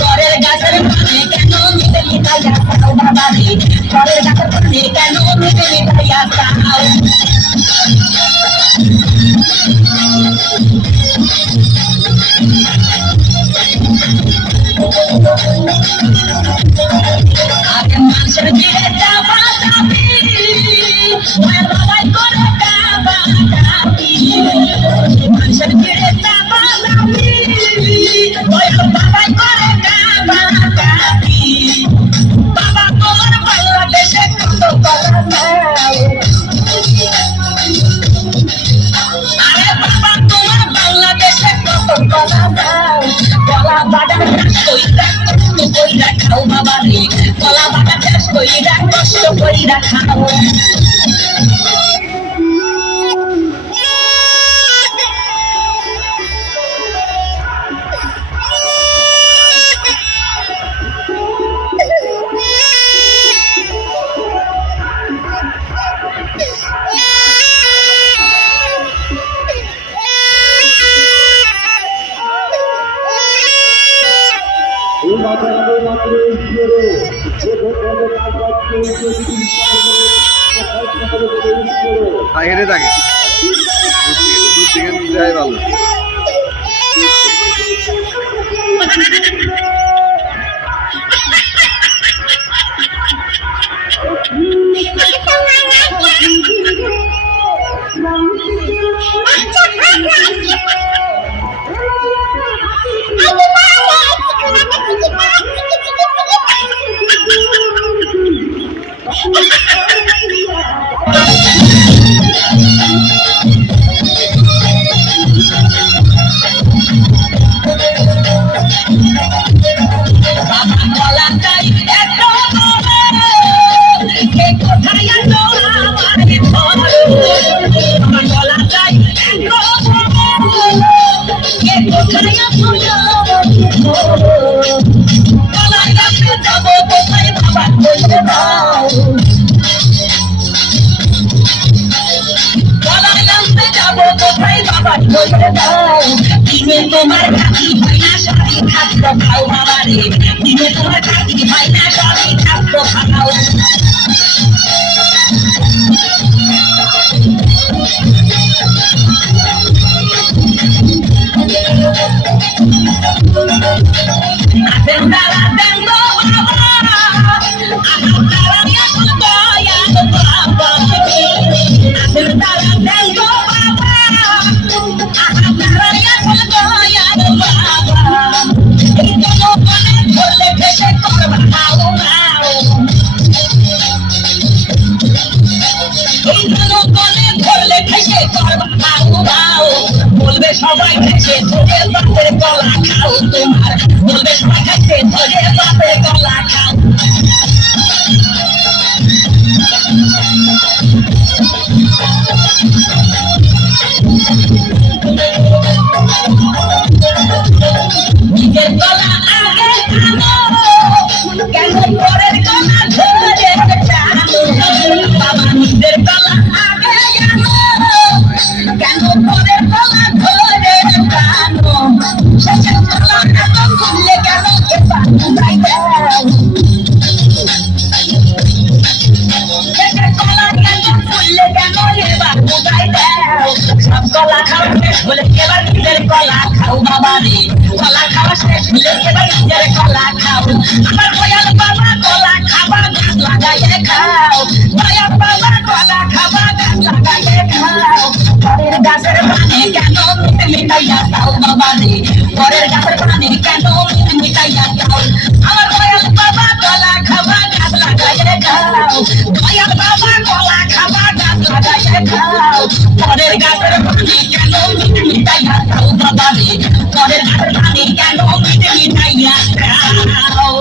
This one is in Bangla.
পরের গাছের পানে কেন মিট মিটাইয়া দাও বাবা পরের গাছের পানে কেন মিট মিটাইয়া দাও আগে মানুষের ভিড়ে চাপা চাপি মায়ের বাবাই করে কাবা কাপি মানুষের ভিড়ে বাগান চাষ কইরা কষ্ট কইরা খাও বাবা রে। কলা বাগান চাষ কইরা, কষ্ট কইরা খাও। হেঁটে থাকে। দূর থেকে যাই ভালো। বলে দাও দিনে তোমার কাকি হয় না সবই খাদ্য খাও বাবা রে দিনে তোমার কাকি হয় না সবই খাদ্য খাও আছেন তারা সবাই ভেসে ধরে বাপের গলা খাও তোমার। বলবে সবাই খাও বাবা রে গলা খাওয়া শেষ হলে এবার নিজের গলা খাও। আমার দয়াল বাবা গলা খাবার গাছ লাগাইয়ে খাও। দয়াল বাবা গলা খাবার গাছ লাগাইয়ে খাও। পরের গাছের পানে কেন মিটে মিটাইয়া দাও পরের গাছের পানে কেন মিটাইয়া দাও? আমার বাবারে পরের ঘাটের পানি কেন? মিটে মিটাইয়া খাও